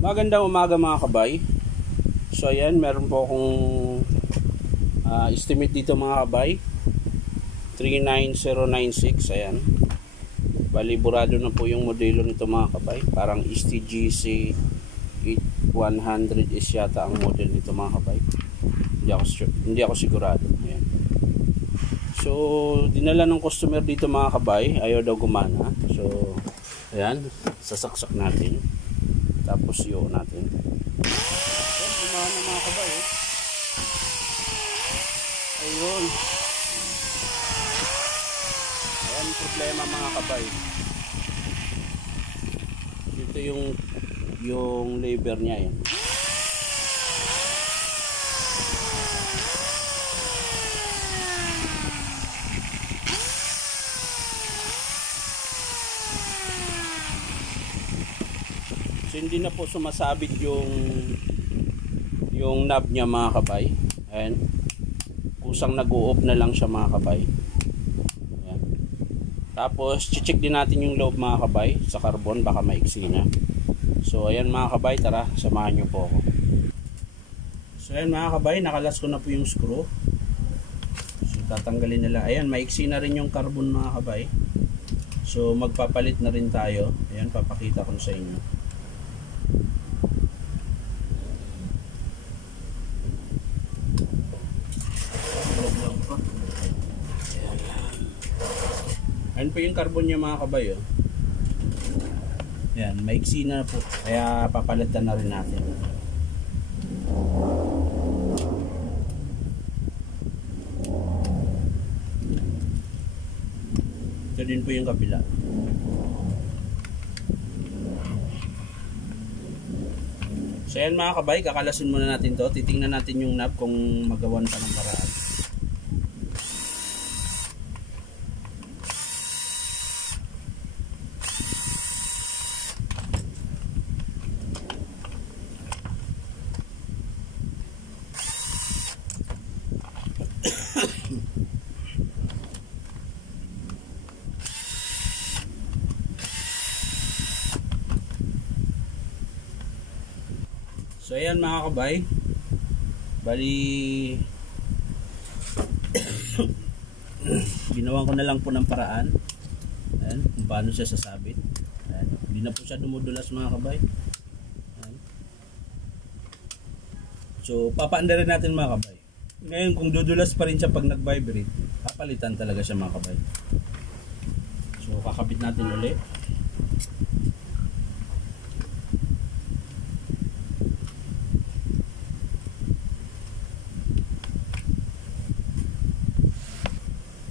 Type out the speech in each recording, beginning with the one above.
Magandang umaga mga kabay. So ayan, meron po akong estimate dito mga kabay, 39096. Ayan, bali burado na po yung modelo nito mga kabay. Parang STGC 100 is yata ang model nito mga kabay. Hindi ako sigurado. Ayan. So dinala ng customer dito mga kabay, ayaw daw gumana. So ayan, sasaksak natin. Tapos yun natin. Ayan, gumana mga kabay. Ayun. Ayan problema mga kabay. Dito yung lever niya yan. So hindi na po sumasabit yung knob niya mga kabay. Ayan. Kusang nag-o-off na lang siya mga kabay. Ayan. Tapos check din natin yung loob mga kabay sa carbon, baka maiksi na. So ayan mga kabay, tara samahan nyo po ako. So ayan mga kabay, nakalas ko na po yung screw. So tatanggalin nila. Ayan, maiksi na rin yung carbon mga kabay. So magpapalit na rin tayo. Ayan, papakita ko sa inyo. Ayan po yung carbon niya mga kabay. Oh. Ayan, maiksi na po. Kaya papalitan na rin natin. Ito din po yung kabila. So ayan mga kabay, kakalasin muna natin to. Titingnan natin yung knob kung magawan pa ng paraan. So ayan mga kabay, bali ginawan ko na lang po ng paraan. Ayan, kung paano siya sasabit. Ayan, hindi na po siya dumudulas mga kabay. Ayan. So papaanda rin natin mga kabay. Ngayon kung dudulas pa rin siya pag nag-vibrate, papalitan talaga siya mga kabay. So kakabit natin ulit.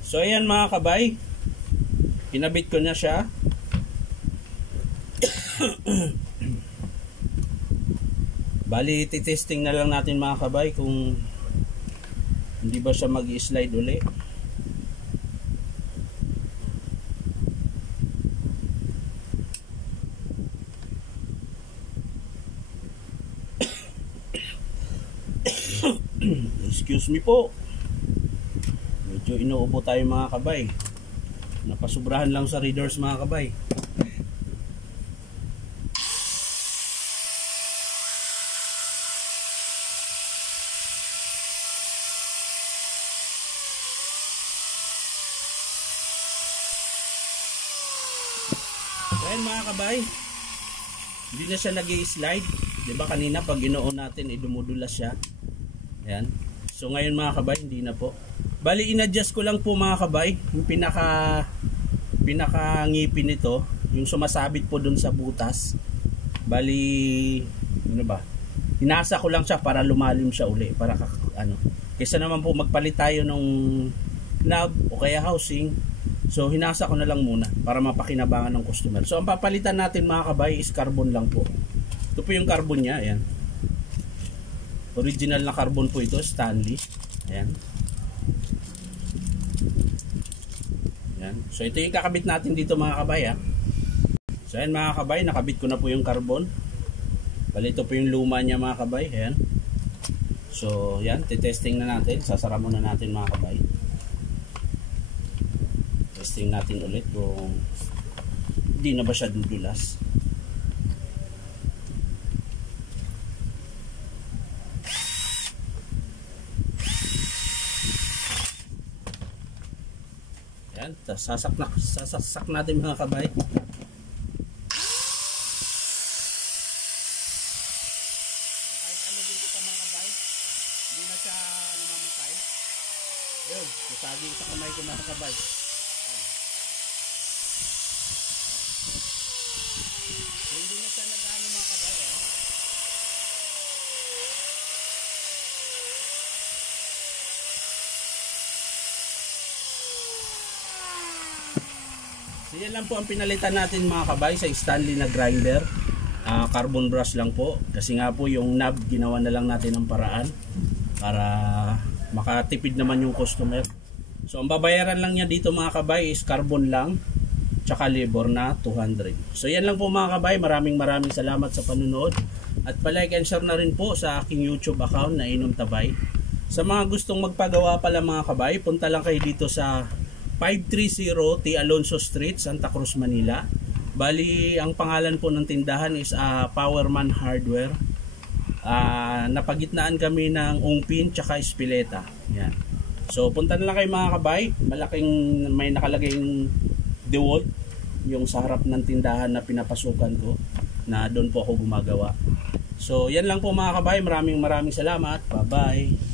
So ayan mga kabay, kinabit ko na siya. Bali titesting na lang natin mga kabay kung hindi ba siya mag-slide uli. Excuse me po. Medyo inuubo tayo mga kabay. Napasubrahan lang sa readers mga kabay. Ayan mga kabay, hindi na siya nag-i-slide. Diba kanina pag inoon natin dumudulas siya. Ayan. So ngayon mga kabay, hindi na po. Bali in-adjust ko lang po mga kabay yung pinaka ngipin nito, yung sumasabit po dun sa butas. Bali ano ba? Hinasa ko lang siya para lumalim siya uli, para ano. Kaysa naman po magpalit tayo ng knob o kaya housing. So hinasa ko na lang muna para mapakinabangan ng customer. So ang papalitan natin mga kabay is carbon lang po. Ito po yung carbon niya, ayan. Original na carbon po ito, Stanley. Ayan. Ayan. So ito yung kakabit natin dito mga kabay ha. So ayan mga kabay, nakabit ko na po yung carbon. Bali ito po yung luma niya mga kabay. Ayan. So yan, titesting na natin. Sasara muna natin mga kabay. Testing natin ulit kung hindi na ba siya dudulas. Yan, sasaksak natin mga kabay. Kahit ano dito sa mga kabay, hindi na siya namamatay. Ayun, nasaging sa kamay ko mga kabay. So, hindi na siya nag-ano mga kabay. So yan lang po ang pinalitan natin mga kabay sa Stanley na grinder. Carbon brush lang po. Kasi nga po yung knob ginawa na lang natin ng paraan para makatipid naman yung customer. So ang babayaran lang niya dito mga kabay is carbon lang tsaka labor na 200. So yan lang po mga kabay. Maraming salamat sa panunood. At palike and share na rin po sa aking YouTube account na Inom Tabay. Sa mga gustong magpagawa pala mga kabay, punta lang kayo dito sa 530 T. Alonso Street, Santa Cruz, Manila. Bali, ang pangalan po ng tindahan is Powerman Hardware. Napagitnaan kami ng Ungpin tsaka Espileta. Yan. So, punta na lang kayo mga kabay. Malaking may nakalagayng DeWalt yung sa harap ng tindahan na pinapasukan ko na doon po ako gumagawa. So, yan lang po mga kabay. Maraming salamat. Bye-bye.